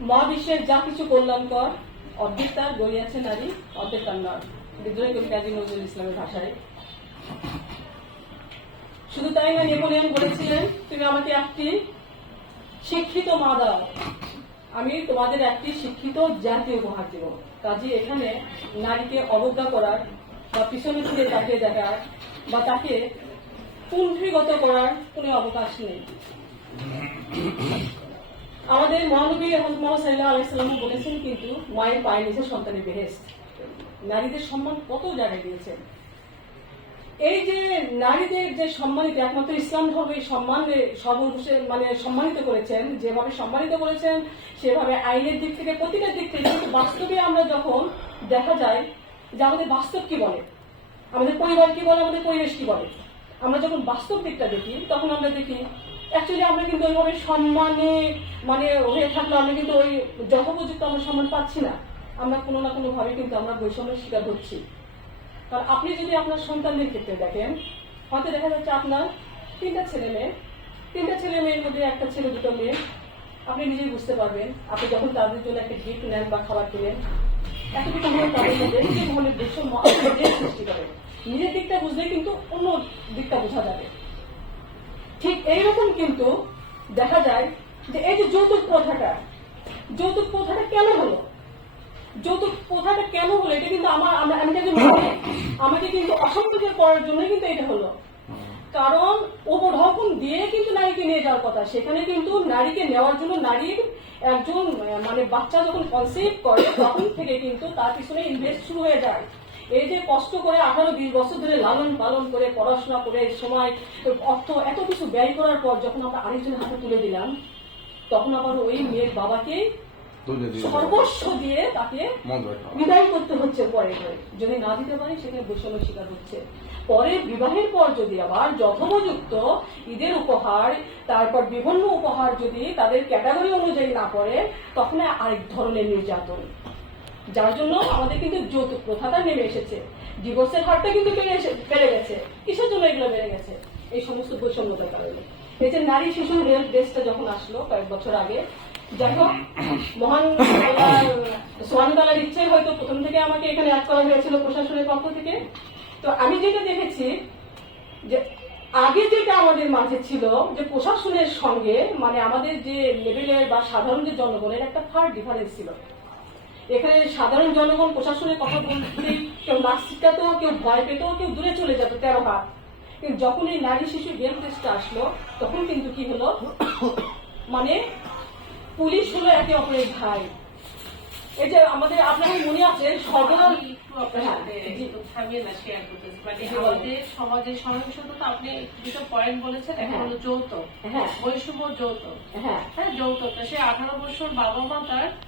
মহাবিশ্বের যা কিছু কল্যাণকর অর্ধেক তার গড়িয়াছে নারী, অর্ধেক তার নয় বিদ্রোহী কবি কাজী নজরুল ইসলামের ভাষায়। শুধু তাই না, নেপোলিয়ন বলেছিলেন, তুমি আমাকে একটি শিক্ষিত মা দাও। আমি তোমাদের একটি শিক্ষিত জাতি উপহার দেব। কাজে এখানে নারীকে অবজ্ঞা করার বা পিছনে ফিরে তাকিয়ে দেখার বা তাকে কুণ্ঠিগত করার কোনো অবকাশ নেই। আমাদের মহানবী হজরত মোহাম্মদ সাল্লাহ বলেছেন কিন্তু মায়ের পায়ে নিচে সন্তানের বেহেস্ত নারীদের সম্মান কত জায়গায় দিয়েছেন এই যে নারীদের যে সম্মানিত, একমাত্র ইসলাম ধর্ম এই সম্মান মানে সম্মানিত করেছেন, যেভাবে সম্মানিত করেছেন সেভাবে আইনের দিক থেকে, প্রতিটা দিক থেকে, কিন্তু বাস্তবে আমরা যখন দেখা যায় যে আমাদের বাস্তব কি বলে, আমাদের পরিবার কি বলে, আমাদের পরিবেশ কি বলে, আমরা যখন বাস্তব দিকটা দেখি, তখন আমরা দেখি অ্যাকচুয়ালি আমরা কিন্তু ওইভাবে সম্মানে মানে হয়ে থাকলে আমরা কিন্তু ওই যথোপযুক্ত আমরা সম্মান পাচ্ছি না। আমরা কোনো না কোনো ভাবে কিন্তু আমরা বৈষম্যের শিকার হচ্ছি। কারণ আপনি যদি আপনার সন্তানদের ক্ষেত্রে দেখেন, হয়তো দেখা যাচ্ছে আপনার তিনটা ছেলে মেয়ে। তিনটা ছেলে মেয়ের মধ্যে একটা ছেলে দুটো মেয়ে। আপনি নিজেই বুঝতে পারবেন, আপনি যখন তাদের জন্য একটা গিফট নেন বা খাবার কিনেন, এতটুকু হলে তাদের মধ্যে সৃষ্টি করে। নিজের দিকটা বুঝলে কিন্তু অন্য দিকটা বোঝা যাবে। এইরকম কিন্তু দেখা যায় যে এই যে যৌতুক প্রথাটা যৌতুক প্রথাটা কেন হলো? যৌতুক প্রথাটা কেন হলো? এটা কিন্তু আমার, আমরা, আমি আমাকে কিন্তু অসন্তোষের করার জন্য কিন্তু এটা হলো। কারণ উপঢৌকন দিয়ে কিন্তু নারীকে নিয়ে যাওয়ার কথা। সেখানে কিন্তু নারীকে নেওয়ার জন্য নারীর একজন মানে বাচ্চা যখন কনসেপ্ট করে, তখন থেকে কিন্তু তার পিছনে ইনভেস্ট শুরু হয়ে যায়। এই যে কষ্ট করে আঠারো বিশ বছর ধরে লালন পালন করে পড়াশোনা করে সময় অর্থ এত কিছু ব্যয় করার পর যখন আমরা আরেকজনের হাতে তুলে দিলাম তখন আবার ওই মেয়ের বাবাকে সর্বস্ব দিয়ে তাকে বিদায় করতে হচ্ছে পরে পরে যদি না দিতে পারে সেখানে বৈষম্য শিকার হচ্ছে। পরে বিবাহের পর যদি আবার যথোপযুক্ত ঈদের উপহার তারপর বিভিন্ন উপহার যদি তাদের ক্যাটাগরি অনুযায়ী না পড়ে তখন আরেক ধরনের নির্যাতন। যার জন্য আমাদের কিন্তু যৌতুক প্রথাটা নেমে এসেছে। ডিভোর্সের হারটা কিন্তু বেড়ে গেছে। কিসের জন্য এগুলো বেড়ে গেছে? এই সমস্ত বৈষম্যতার কারণে। এই যে নারী শিশু রেল ডেস্কটা যখন আসলো কয়েক বছর আগে, যাই হোক, মহান সোহানতালার ইচ্ছে হয়তো প্রথম থেকে আমাকে এখানে অ্যাড করা হয়েছিল প্রশাসনের পক্ষ থেকে। তো আমি যেটা দেখেছি যে আগে যেটা আমাদের মাঝে ছিল যে প্রশাসনের সঙ্গে মানে আমাদের যে লেভেলের বা সাধারণ যে জনগণের একটা ফার ডিফারেন্স ছিল। এখানে সাধারণ জনগণ প্রশাসনের কথা বলতেই কেউ নাক শিখাতো কেউ ভয় পেত কেউ দূরে চলে যেত তেরো হাত। কিন্তু যখন এই নারী শিশু গেম টেস্টটা আসলো তখন কিন্তু কি হলো? মানে পুলিশ হলো একে অপরের ভাই। এই যে আমাদের আপনাদের মনে আছে সর্বদা করতেছি। মানে জি, বলুন। আমাদের সমাজে সহিংসতা আপনি দুটো পয়েন্ট বলেছেন একটা হ্যাঁ। হলো যৌথ হ্যাঁ। বৈষম্য যৌথ হ্যাঁ। হ্যাঁ যৌথটা সে আঠারো বছর বাবা মা তার